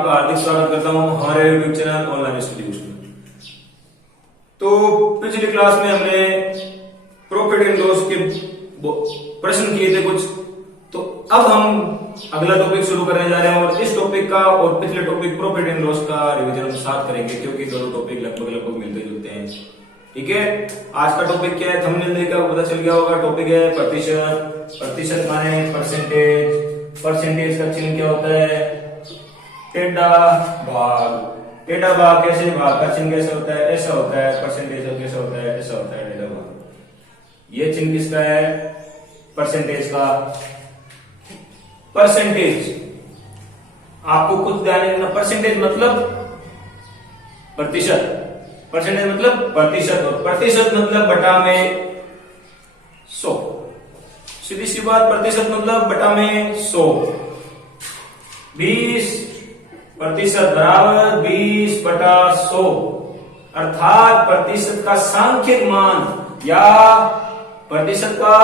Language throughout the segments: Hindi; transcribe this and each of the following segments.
आपका हार्दिक स्वागत करता हूं हमारे यूट्यूब चैनल ऑनलाइन स्टडी में। तो पिछली क्लास में हमने प्रॉफिट एंड लॉस के प्रश्न किए थे कुछ, तो अब हम अगला टॉपिक शुरू करने जा रहे हैं और इस टॉपिक का और पिछले टॉपिक प्रॉफिट एंड लॉस का रिवीजन हम साथ करेंगे क्योंकि दोनों टॉपिक लगभग मिलते जुलते हैं। ठीक है, आज का टॉपिक क्या है, थंबनेल देखकर पता चल गया होगा। टॉपिक है प्रतिशत। प्रतिशत माने परसेंटेज। परसेंटेज का चिन्ह क्या होता है, टेढ़ा भाग। टेढ़ा भाग कैसे, भाग का चिन्ह कैसे होता है, ऐसा होता है। परसेंटेज का कैसा होता है, ऐसा होता है टेढ़ा भाग। ये चिन्ह किसका है, परसेंटेज का। परसेंटेज आपको कुछ ध्यान रखना, परसेंटेज मतलब प्रतिशत। परसेंटेज मतलब प्रतिशत और प्रतिशत मतलब बटा में 100। सीधी सी बात, प्रतिशत मतलब बटा में 100। 20% बराबर 20 बटा 100, अर्थात प्रतिशत का सांख्यिक मान या प्रतिशत का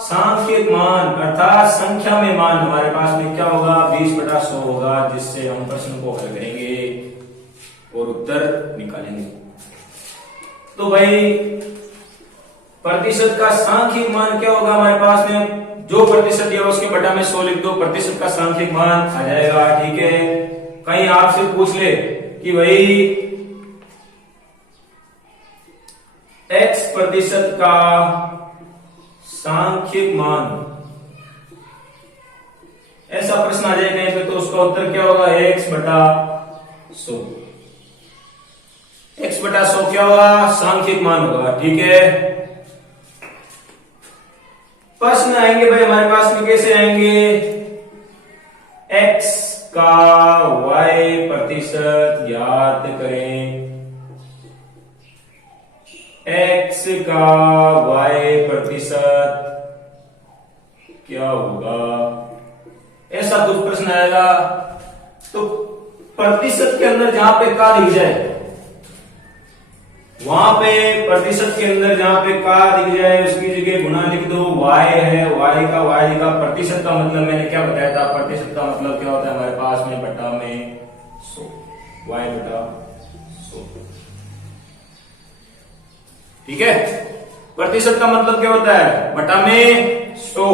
सांख्यिक मान अर्थात संख्या में मान हमारे पास में क्या होगा, 20 बटा 100 होगा, जिससे हम प्रश्न को हल करेंगे और उत्तर निकालेंगे। तो भाई प्रतिशत का सांख्यिक मान क्या होगा हमारे पास में, जो प्रतिशत दिया उसके बटा में 100 लिख दो, प्रतिशत का सांख्यिक मान आ जाएगा। ठीक है, कहीं आपसे पूछ ले कि भाई x प्रतिशत का सांख्यिक मान, ऐसा प्रश्न आ जाए कहीं पे, तो उसका उत्तर क्या होगा, x बटा 100। x बटा 100 क्या होगा, सांख्यिक मान होगा। ठीक है, प्रश्न आएंगे भाई हमारे पास में, कैसे आएंगे, x का y प्रतिशत ज्ञात करें। x का y प्रतिशत क्या होगा, ऐसा कुछ प्रश्न आएगा। तो प्रतिशत के अंदर जहां पे का दिख जाए, वहां पे प्रतिशत के अंदर जहां पे का दिख जाए उसकी जगह गुना लिख दो। y है, y का प्रतिशत का मतलब मैंने क्या बताया था, प्रतिशत का मतलब क्या होता है हमारे पास में बटा में 100, y बटा 100। ठीक है, प्रतिशत का मतलब क्या होता है, बटा में 100।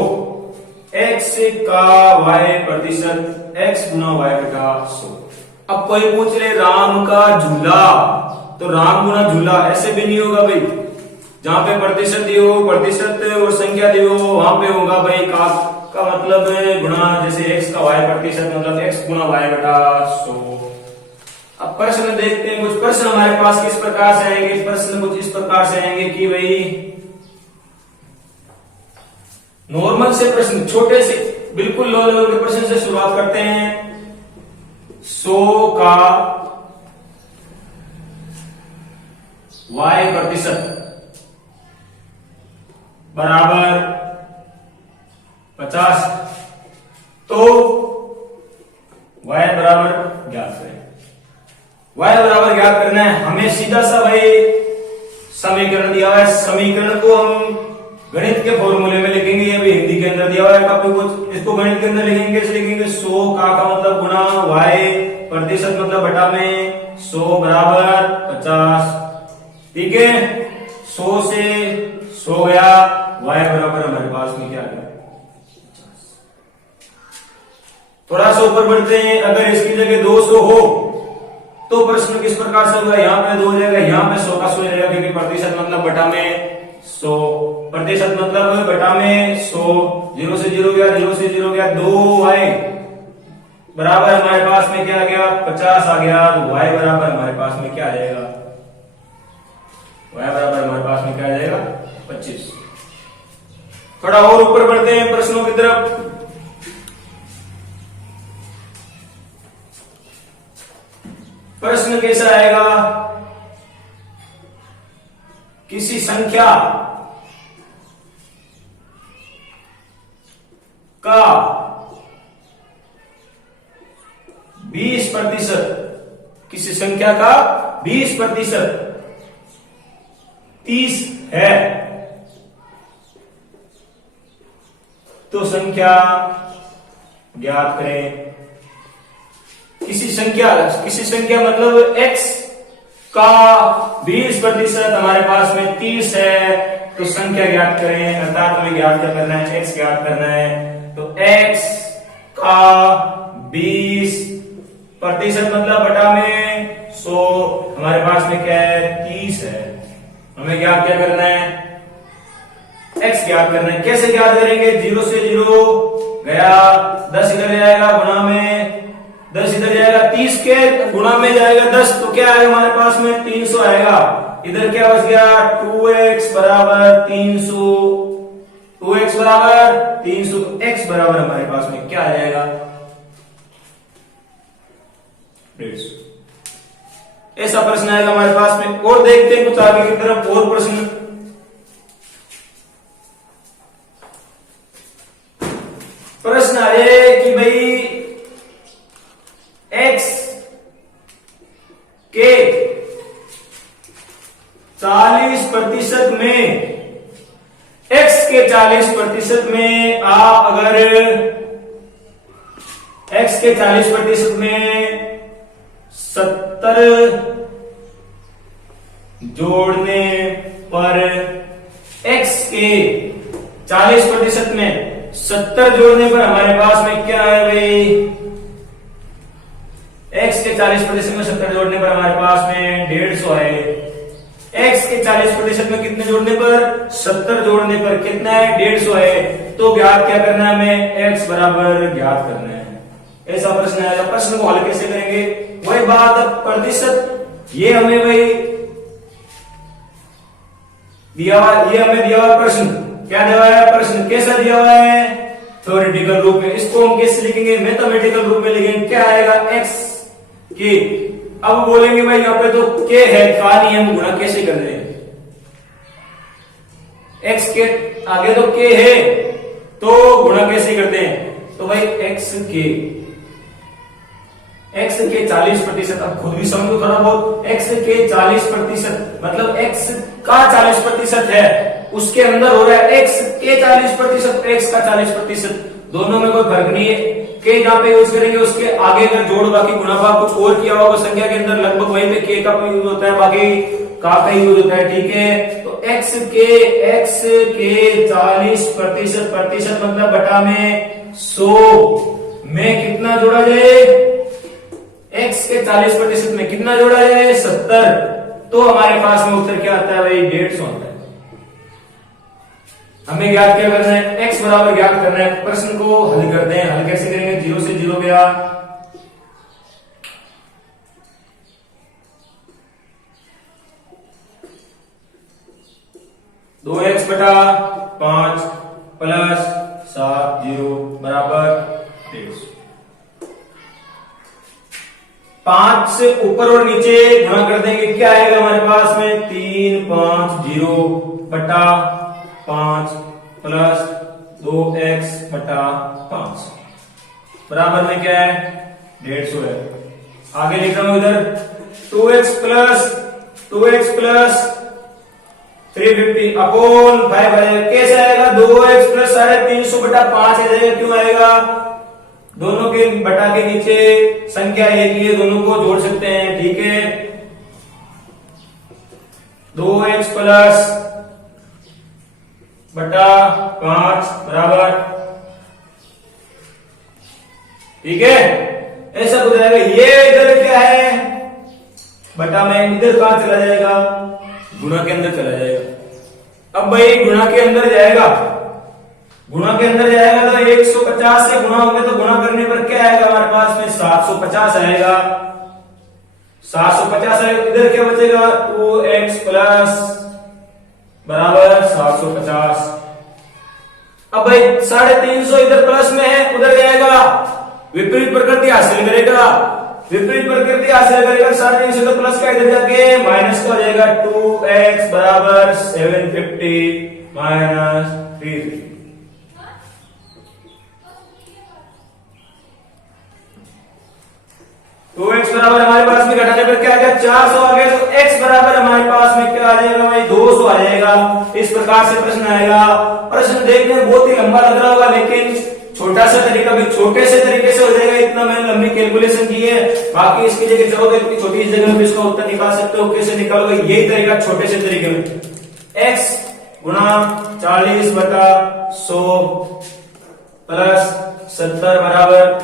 x का y प्रतिशत, x गुना y बटा 100। अब कोई पूछ ले राम का झूला, तो राम गुना झूला, ऐसे भी नहीं होगा भाई। जहां पे प्रतिशत दियो, प्रतिशत और संख्या दियो, वहां पे होगा भाई का मतलब गुणा, जैसे x का y प्रतिशत मतलब x गुना y बटा 100। अब प्रश्न देखते हैं, कुछ प्रश्न हमारे पास किस प्रकार से आएंगे, प्रश्न कुछ इस प्रकार से आएंगे कि भाई नॉर्मल से प्रश्न, छोटे से बिल्कुल लो लेवल के प्रश्न से शुरुआत करते हैं। 100 का y प्रतिशत बराबर 50, तो y बराबर ज्ञात करें। y बराबर ज्ञात करना है हमें, सीधा सा भाई समीकरण दिया हुआ है, समीकरण को हम गणित के फॉर्मूले में लिखेंगे। ये भी हिंदी के अंदर दिया हुआ है काफी कुछ, इसको गणित के अंदर लिखेंगे, कैसे लिखेंगे, 100 का मतलब गुणा y प्रतिशत मतलब बटा में 100 बराबर 50। ठीक है, 100 से 100 गया, y बराबर हमारे पास में क्या गया, 50। थोड़ा सा ऊपर बढ़ते हैं, अगर इसकी जगह 200 हो तो प्रश्न किस प्रकार से होगा, यहाँ पे 2 हो जाएगा, यहाँ पे 100 का 100 रहेगा, क्योंकि प्रतिशत मतलब बटा में 100, प्रतिशत मतलब बटा में 100। 0 से 0 गया, 0 से 0 गया, 2y बराबर हमारे पास में क्या आ गया, 50 आ गया। तो y बराबर हमारे पास में क्या आ जाएगा, y बराबर हमारे पास में क्या आ जाएगा, 25। थोड़ा और ऊपर बढ़ते हैं प्रश्नों की तरफ। प्रश्न कैसा आएगा, किसी संख्या का 20%, किसी संख्या का 20% 30 है, तो संख्या ज्ञात करें। किसी संख्या मतलब x का 20% हमारे पास में 30 है, तो संख्या ज्ञात करें, अर्थात हमें ज्ञात क्या करना है, x ज्ञात करना है। तो x का 20% मतलब बटा में 100, हमारे पास में क्या है 30 है। हमें ज्ञात क्या करना है, x ज्ञात करना है। कैसे ज्ञात करेंगे, 0 से 0 गया, 10 इधर जाएगा गुणा में, 10 इधर जाएगा, 30 के गुणा में जाएगा 10, तो क्या आएगा हमारे पास में 300 आएगा। इधर क्या बच गया, 2x बराबर 300, 2x बराबर 300, तो x बराबर हमारे पास में क्या आ जाएगा 150। ऐसा प्रश्न आएगा हमारे पास में। और देखते हैं कुछ आगे की तरफ और प्रश्न। प्रश्न आए कि भाई x के 40% में, x के 40% में आप अगर x के 40% में 70 जोड़ने पर, x के 40% में 70 जोड़ने पर हमारे पास में क्या है भाई, x के 40% में 70 जोड़ने पर हमारे पास में 150 है। x के 40% में कितने जोड़ने पर, 70 जोड़ने पर कितना है 150 है। तो ज्ञात क्या करना है हमें, x बराबर ज्ञात करना है। ऐसा प्रश्न आएगा। प्रश्न को हल कैसे करेंगे, वही बात, प्रतिशत ये हमें भाई दिया हुआ, ये हमें दिया हुआ प्रश्न, क्या दिया हुआ है प्रश्न, कैसा दिया हुआ है थ्योरेटिकल रूप में। इसको हम कैसे लिखेंगे, मैथमेटिकल रूप में लिखेंगे। क्या आएगा x के, अब बोलेंगे भाई यहाँ पे तो k है, का नियम गुणा कैसे कर रहे हैं, x के आगे तो k है तो गुणा कैसे करते हैं, तो भाई x के 40%, अब खुद भी समझो थोड़ा बहुत, x के 40% मतलब x का 40% है, उसके अंदर हो रहा है x के 40%, x का 40%, दोनों में कोई फर्क नहीं है। के जहां पे यूज करेंगे उसके आगे अगर जोड़ बाकी गुणा भाग कुछ और किया होगा संख्या के अंदर, लगभग वहीं पे के का यूज होता है, बाकी का यूज होता है, ठीक है। तो x के 40% मतलब बटा में 100 में कितना जोड़ा जाए, x के 40% में कितना जोड़ा जाए 70, तो हमारे पास में उत्तर क्या आता है भाई 150 आता है। हमें ज्ञात क्या करना है, x बराबर ज्ञात करना है। प्रश्न को हल करते हैं। हल कैसे करेंगे, 0 से 0 गया, दो एक्स बटा 5 प्लस 7 0 बराबर 150। 5 से ऊपर और नीचे गुणा कर देंगे, क्या आएगा हमारे पास में 3 5 0 बटा 5 प्लस 2x बटा 5 बराबर में क्या है 150 है। आगे लिख रहा हूं इधर 2x प्लस 350 अपॉन 5 आएगा। कैसे आएगा, 2x प्लस 350 बटा 5 आ जाएगा। क्यों आएगा, दोनों के बटा के नीचे संख्या एक ही है, दोनों को जोड़ सकते हैं, ठीक है। 2x प्लस बटा 5 बराबर, ठीक है, ऐसा हो जाएगा। ये इधर क्या है बटा में, इधर कहां चला जाएगा, गुणा के अंदर चला जाएगा। अब भाई गुणा के अंदर जाएगा, गुणा के अंदर जाएगा तो 150 से गुणा होंगे, तो गुणा करने पर क्या आएगा हमारे पास में 750 आएगा। 750 आएगा, इधर क्या बचेगा 2x प्लस बराबर 750। अब भाई 350 इधर प्लस में है, उधर जाएगा, विपरीत प्रकृति हासिल करेगा, विपरीत प्रकृति हासिल करेगा। 350 तो प्लस का इधर जाके माइनस का हो जाएगा, 2x बराबर 750 माइनस 350। तो x बराबर हमारे पास में घटाने पर क्या आ गया 400 आ गया, तो x बराबर हमारे पास में क्या आ जाएगा भाई 200 आ जाएगा। इस प्रकार से प्रश्न आएगा। प्रश्न देखने में बहुत ही लंबा लग रहा होगा, लेकिन छोटा सा तरीका भी छोटे से तरीके से हो जाएगा, इतना मैंने लंबी कैलकुलेशन की है। बाकी इसकी जगह चाहो तो इतनी छोटी जगह में इसका उत्तर निकाल सकते हो। कैसे निकालोगे, यही तरीका छोटे से तरीके में। x गुणा 40/100 प्लस 70 बराबर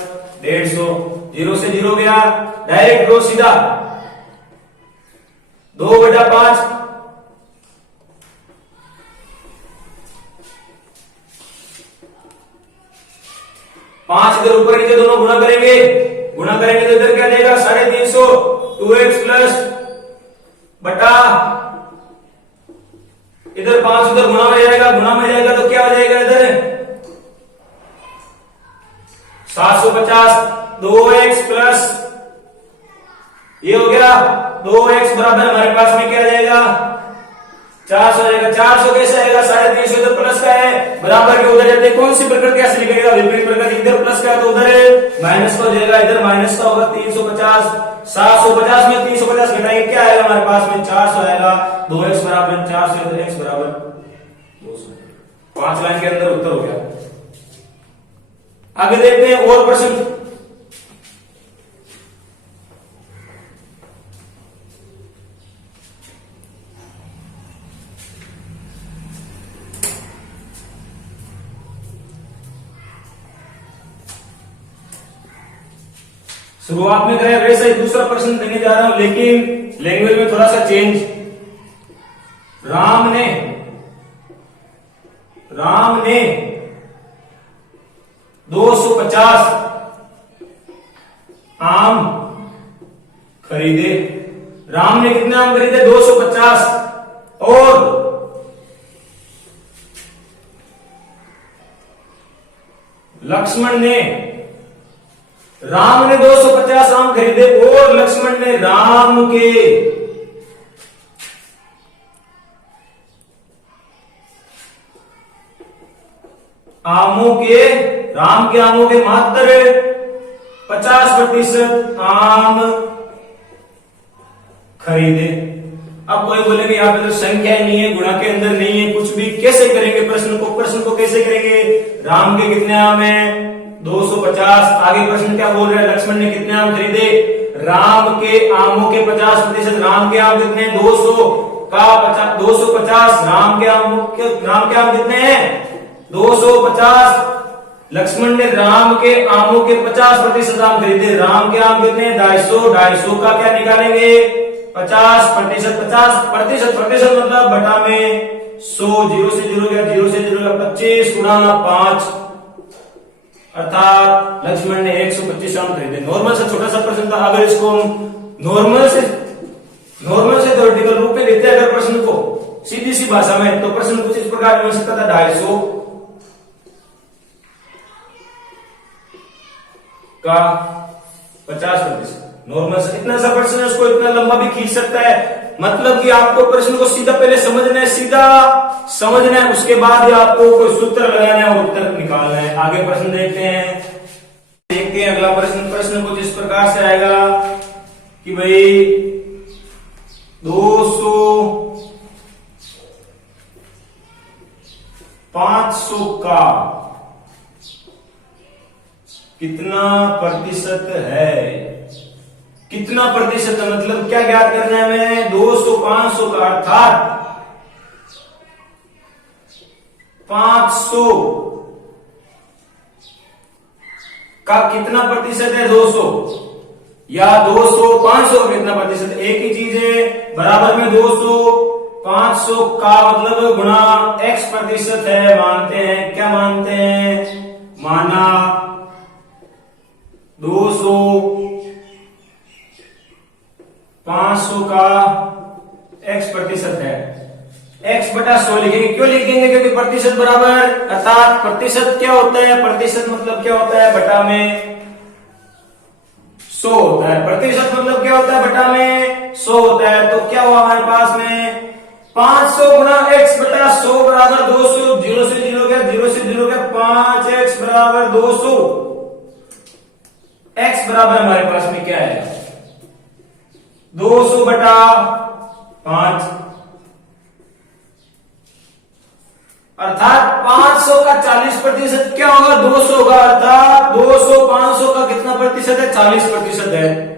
150। 0 से 0 गया, डायरेक्ट ड्रॉ सीधा। 2/5 5 इधर ऊपर नीचे दोनों गुणा करेंगे तो इधर क्या देगा 350। 2x प्लस बटा इधर 5 उधर गुणा में जाएगा तो क्या हो जाएगा इधर 750। 2x प्लस ये हो गया 2x बराबर हमारे पास में क्या आ जाएगा 400 आ जाएगा। 400 कैसे आएगा, 350 इधर प्लस का है, बराबर के उधर जाते कौन सी प्रकृति कैसे लिखेगा, विपरीत प्रकृति। इधर प्लस का है तो उधर माइनस का हो जाएगा, इधर माइनस का होगा। 350 750 में 350 घटाएंगे क्या आएगा हमारे पास में 400 आएगा। 2x बराबर 400 इधर x बराबर 200। 5 लाइन के अंदर उत्तर हो गया। आगे देखते हैं और प्रश्न। शुरुआत में करें वैसे ही दूसरा प्रश्न देने जा रहा हूं, लेकिन लैंग्वेज में थोड़ा सा चेंज। राम ने 250 आम खरीदे। राम ने कितने आम खरीदे 250, और लक्ष्मण ने राम ने 250 आम खरीदे और लक्ष्मण ने राम के आमों के मात्र 50% आम खरीदे। अब कोई बोलेंगे यहाँ पे तो संख्या नहीं है, गुणा के अंदर नहीं है, कुछ भी कैसे करेंगे प्रश्न को कैसे करेंगे। राम के कितने आम है 250। आगे प्रश्न क्या बोल रहा है, लक्ष्मण ने कितने आम खरीदे, राम के आमों के 50%। राम के आम कितने 200 का 250। राम के आम कितने हैं 250। लक्ष्मण ने राम के आमों के 50% आम खरीदे। राम के आम कितने 250 का क्या निकालेंगे 50%। 50% मतलब बटा में 100। 0 से 0 गया 25 गुणा 5, अर्थात लक्ष्मण ने 125 आम खरीदे। नॉर्मल से छोटा सा प्रश्न था। अगर इसको नॉर्मल से थ्योरेटिकल रूप में लेते हैं अगर प्रश्न को सीधी सी भाषा में, तो प्रश्न कुछ इस प्रकार बन सकता था 250 का 50%। नॉर्मल से इतना सा प्रश्न है, उसको इतना लंबा भी खींच सकता है। मतलब कि आपको प्रश्न को सीधा पहले समझना है, उसके बाद ही आपको कोई सूत्र लगाना है और उत्तर निकालना है। आगे प्रश्न देखते हैं अगला प्रश्न कुछ इस प्रकार से आएगा कि भाई 200 500 का कितना प्रतिशत है। कितना प्रतिशत है मतलब क्या ज्ञात करना है हमें 200 500 का, अर्थात 500 का कितना प्रतिशत है 200, या 200 500 का कितना प्रतिशत, एक ही चीज है। बराबर में 200 500 का मतलब गुणा x प्रतिशत है। मानते हैं, क्या मानते हैं, माना 200 500 का x प्रतिशत है। x बटा 100 लिखेंगे। क्यों लिखेंगे, क्योंकि प्रतिशत बराबर, अर्थात प्रतिशत क्या होता है, प्रतिशत मतलब क्या होता है बटा में 100 होता है। प्रतिशत मतलब क्या होता है बटा में 100 होता है। तो क्या हुआ हमारे पास में 500 गुणा x बटा 100 बराबर 200। 0 से 0 गया 5x बराबर 200। x बराबर हमारे पास में क्या है 200 बटा 5। अर्थात 500 का 40% क्या होगा? 200 होगा। अर्थात 200 500 का कितना प्रतिशत है? 40% है।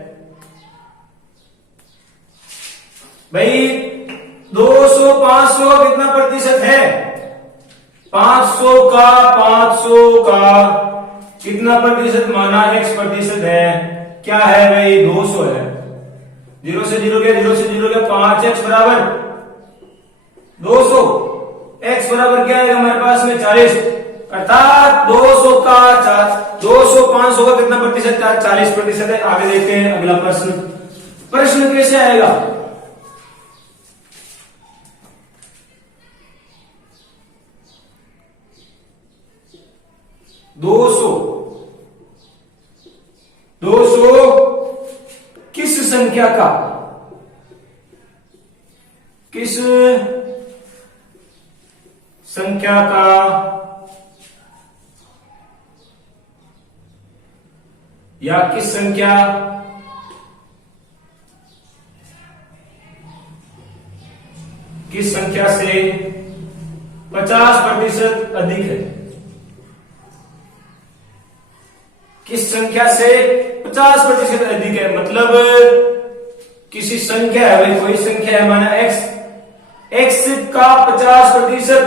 भाई 200 500 का कितना प्रतिशत है? 500 का कितना प्रतिशत माना? x प्रतिशत है। क्या है भाई? 200 है। 0 से 0 गया, 0 से 0 गया, 5x बराबर 200। x बराबर क्या है हमारे पास में? 40। अर्थात 200 500 का कितना प्रतिशत? 40% है। आगे देखते हैं अगला प्रश्न। प्रश्न कैसे आएगा? 200 किस संख्या का या किस संख्या से 50% अधिक है? किस संख्या से 50% अधिक है? मतलब किसी संख्या है भाई, कोई संख्या है माना x का 50%,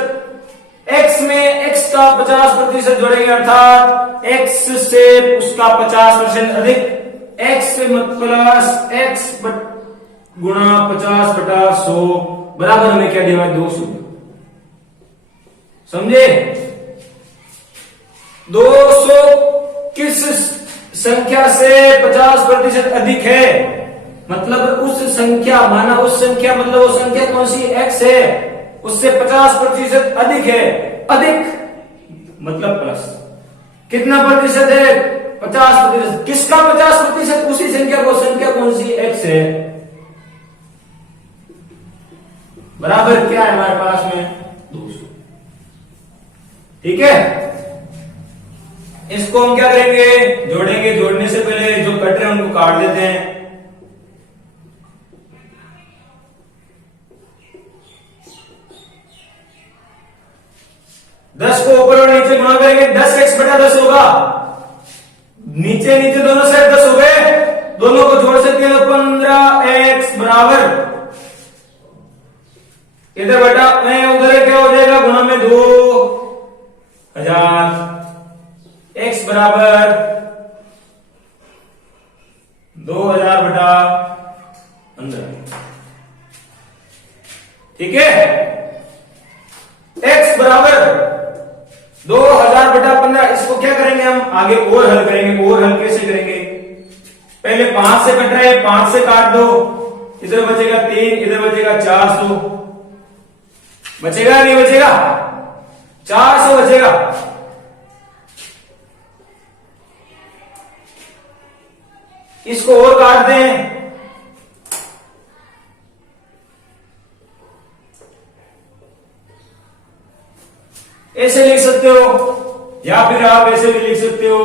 x में x का 50% जोड़ेंगे अर्थात x से उसका 50% अधिक। x प्लस x गुणा 50/100 बराबर हमें क्या दिया? 200। समझे? 200 किस संख्या से 50% अधिक है? मतलब उस संख्या माना उस संख्या मतलब वो संख्या कौन सी? x है, उससे 50% अधिक है। अधिक मतलब प्लस। कितना प्रतिशत है? 50%। किसका 50%? उसी संख्या को। संख्या कौन सी? x है। बराबर क्या है हमारे पास में? 200। ठीक है, इसको हम क्या करेंगे? जोड़ेंगे। जोड़ने से पहले जो कट रहे हैं उनको काट देते हैं। दस को ऊपर और नीचे गुणा करेंगे, 10x/10 होगा। नीचे नीचे दोनों साइड 10 हो गए, दोनों को जोड़ सकते हैं। 15x बराबर इधर बटा में उधर क्या हो जाएगा? गुणा में 2000। x बराबर 2000/15। ठीक है, x बराबर 2000/15। इसको क्या करेंगे हम? आगे और हल करेंगे। और हल कैसे करेंगे? पहले 5 से कट रहे हैं, 5 से काट दो। इधर बचेगा 3, इधर बचेगा 400। बचेगा नहीं बचेगा? 400 बचेगा। इसको और काट दें। ऐसे लिख सकते हो या फिर आप ऐसे भी लिख सकते हो।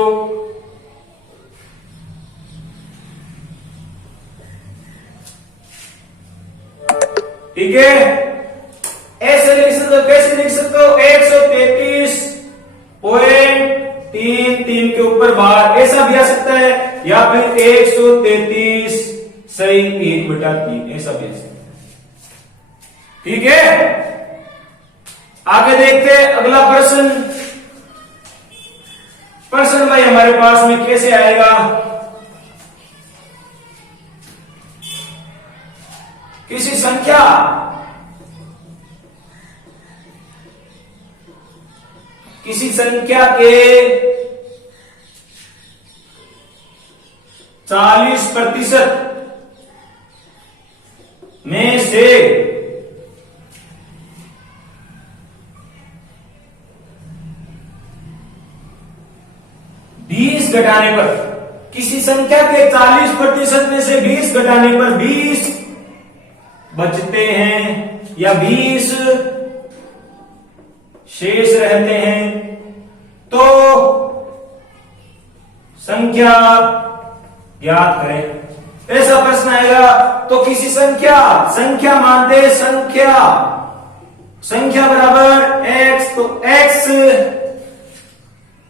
ठीक है, ऐसे लिख सकते हो। कैसे लिख सकते हो? 133.33 के ऊपर बार, ऐसा भी आ सकता है। या फिर 133 सही 1/3, ऐसा भी आ सकता है। ठीक है, आगे देखते हैं अगला प्रश्न। प्रश्न भाई हमारे पास में कैसे आएगा? किसी संख्या के 40% में से 20 घटाने पर, किसी संख्या के 40% में से 20 घटाने पर 20 बचते हैं या 20 शेष रहते हैं, तो संख्या ज्ञात करें। ऐसा प्रश्न आएगा। तो किसी संख्या मानते संख्या संख्या बराबर x, तो x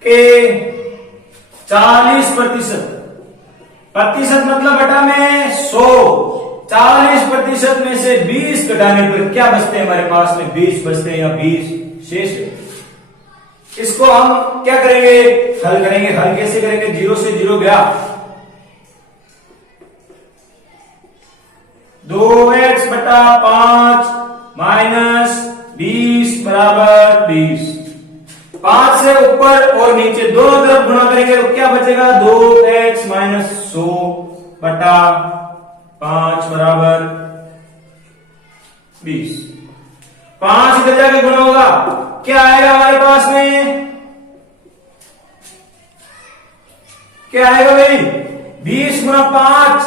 के 40%, प्रतिशत मतलब बटा में 100, 40% में से 20 घटाने पर क्या बचते हैं हमारे पास में? 20 बचते हैं या 20 शेष है। इसको हम क्या करेंगे? हल करेंगे। हल कैसे करेंगे? 0 से 0 गया, 2x बटा 5 माइनस 20 बराबर 20। 5 से ऊपर और नीचे दोनों तरफ गुणा करेंगे तो क्या बचेगा? 2x माइनस 100 बटा 5 बराबर 20। 5 इधर जाके गुणा होगा, क्या आएगा हमारे पास में? क्या आएगा भाई? 20 गुणा 5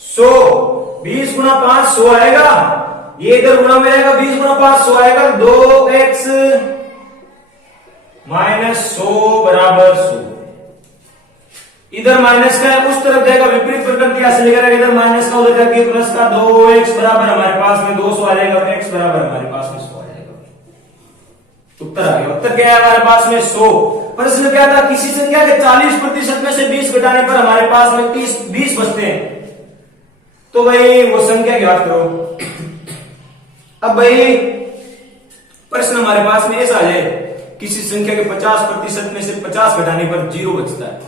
100, 20 गुणा 5 100 आएगा। ये इधर गुणा में आएगा, 20 गुणा 5 100 आएगा। 2x माइनस 100 बराबर 100। इधर माइनस का है, उस तरफ जाएगा, विपरीत प्रकृति से लेकर इधर माइनस का उधर जाके प्लस का। 2x बराबर हमारे पास में 200 आ जाएगा, x बराबर हमारे पास में 100 आ जाएगा। उत्तर आ गया। उत्तर क्या है हमारे पास में? 100। प्रश्न क्या था? किसी संख्या के 40% में से 20 घटाने पर हमारे पास में 20 बचते हैं, तो भाई वो संख्या ज्ञात करो। अब भाई प्रश्न हमारे पास में ऐसा आ जाए, किसी संख्या के 50% में से 50 घटाने पर 0 बचता है,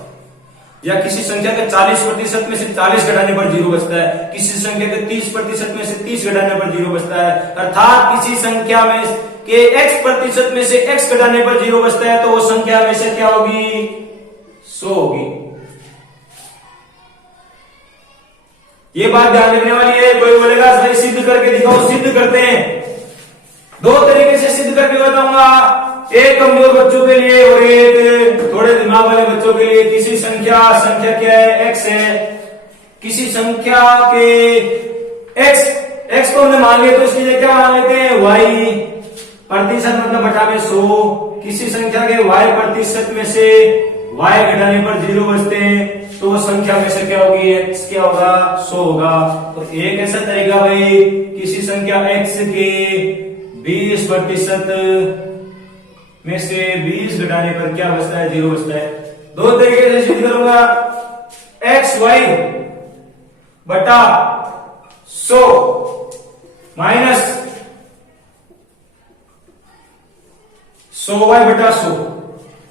या किसी संख्या के 40% में से 40 घटाने पर 0 बचता है, किसी संख्या के 30% में से 30 घटाने पर 0 बचता है, अर्थात किसी संख्या में के x% में से x घटाने पर 0 बचता है, तो वो संख्या में से क्या होगी? 100 होगी। ये बात ध्यान रखने वाली है। कोई बोलेगा भाई सिद्ध करके दिखाओ, सिद्ध करते हैं। 2 तरीके से सिद्ध करके बताऊंगा, एक कमजोर बच्चों के लिए और एक थोड़े दिमाग वाले बच्चों के लिए। किसी संख्या क्या है? x है। किसी संख्या के x को हमने मान लिया, तो इसके लिए क्या मान लेते हैं? y प्रतिशत मतलब बटा में 100। किसी संख्या के y% में से y घटाने पर 0 बचते हैं, तो वो संख्या में से क्या होगी? x क्या होगा? 100 होगा। तो एक ऐसा तरीका भाई, किसी संख्या x के 20% में से 20 घटाने पर क्या बचता है? 0 बचता है। 2 तरीके से सिद्ध करूंगा, xy बटा 100 माइनस 100y बटा 100।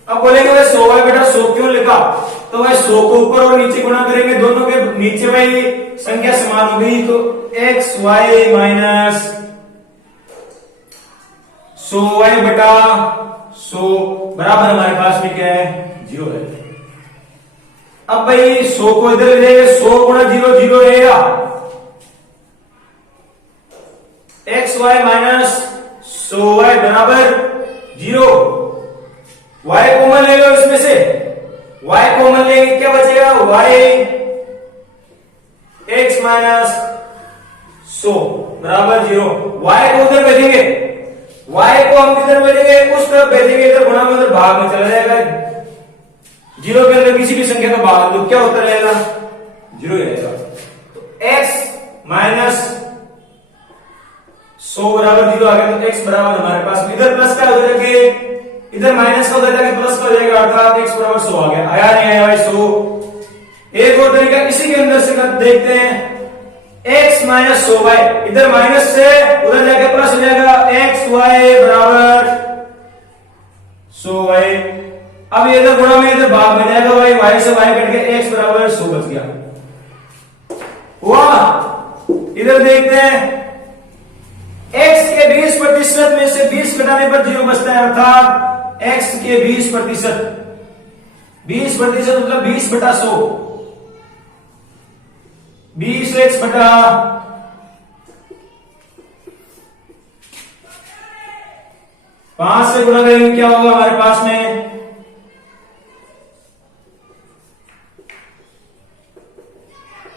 अब बोलेंगे भाई 100y बटा 100 क्यों लिखा? तो भाई 100 को ऊपर और नीचे गुणा करेंगे, दोनों के नीचे भाई संख्या समान होगी, तो xy माइनस 100y बटा 100 बराबर हमारे पास में क्या है? 0 है। अब भाई 100 को इधर ले जाएंगे, 100 गुणा 0 0 रहेगा, xy माइनस 100y बराबर 0। y कॉमन ले लो इसमें से, y कॉमन लेंगे क्या बचेगा? y x माइनस 100 बराबर 0। y को उधर भेजेंगे, y को हम किधर भेजेंगे? उस तरफ भेजेंगे, इधर गुणा में उधर भाग में चला जाएगा। 0 के अंदर किसी भी संख्या का भाग दो, क्या उत्तर रहेगा? 0 रहेगा। तो x माइनस 100 बराबर 0 आ गया, तो x बराबर हमारे पास में इधर प्लस का हो जाएगा, इधर माइनस का हो जाएगा, प्लस का हो जाएगा, अर्थात x बराबर 100 आ गया। आया नहीं आया भाई 100? एक और तरीका इसी के अंदर से देखते हैं, x माइनस 100y, इधर माइनस से उधर जाके प्लस हो जाएगा, xy बराबर 100y। अब ये इधर गुणा में इधर भाग में जाएगा, भाई y से y कट के x बराबर 100 बच गया। हुआ? इधर देखते हैं, x के 20% में से 20 घटाने पर 0 बचता है, अर्थात x के 20% 20% मतलब 20 बटा 100, 20x बटा 5 से गुणा करेंगे, क्या होगा हमारे पास में?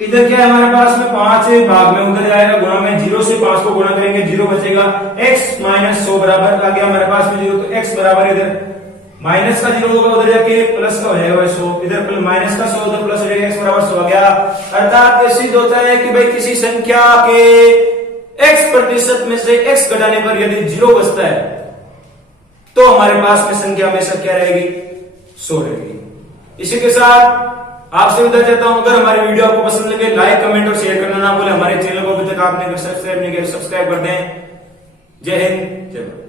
इधर क्या है हमारे पास में? 5 है, भाग में उधर जाएगा, गुणा में 0 से 5 को गुणा करेंगे, 0 बचेगा। x माइनस 100 बराबर आ गया हमारे पास में 0, तो x बराबर इधर माइनस का 0 होगा, उधर जाके प्लस का हो जाएगा 100, इधर माइनस का 100 उधर प्लस हो जाएगा, x बराबर 100 आ गया। अर्थात सिद्ध होता है कि भाई किसी संख्या के x% में से x घटाने पर यदि 0 बचता है तो हमारे पास में संख्या हमेशा क्या रहेगी, 100 रहेगी। इसी के साथ आपसे विदा चाहता हूं। अगर हमारी वीडियो आपको पसंद लगे लाइक कमेंट और शेयर करना ना भूलें। हमारे चैनल को अभी तक आपने सब्सक्राइब नहीं किया, सब्सक्राइब कर दें। जय हिंद, जय भारत।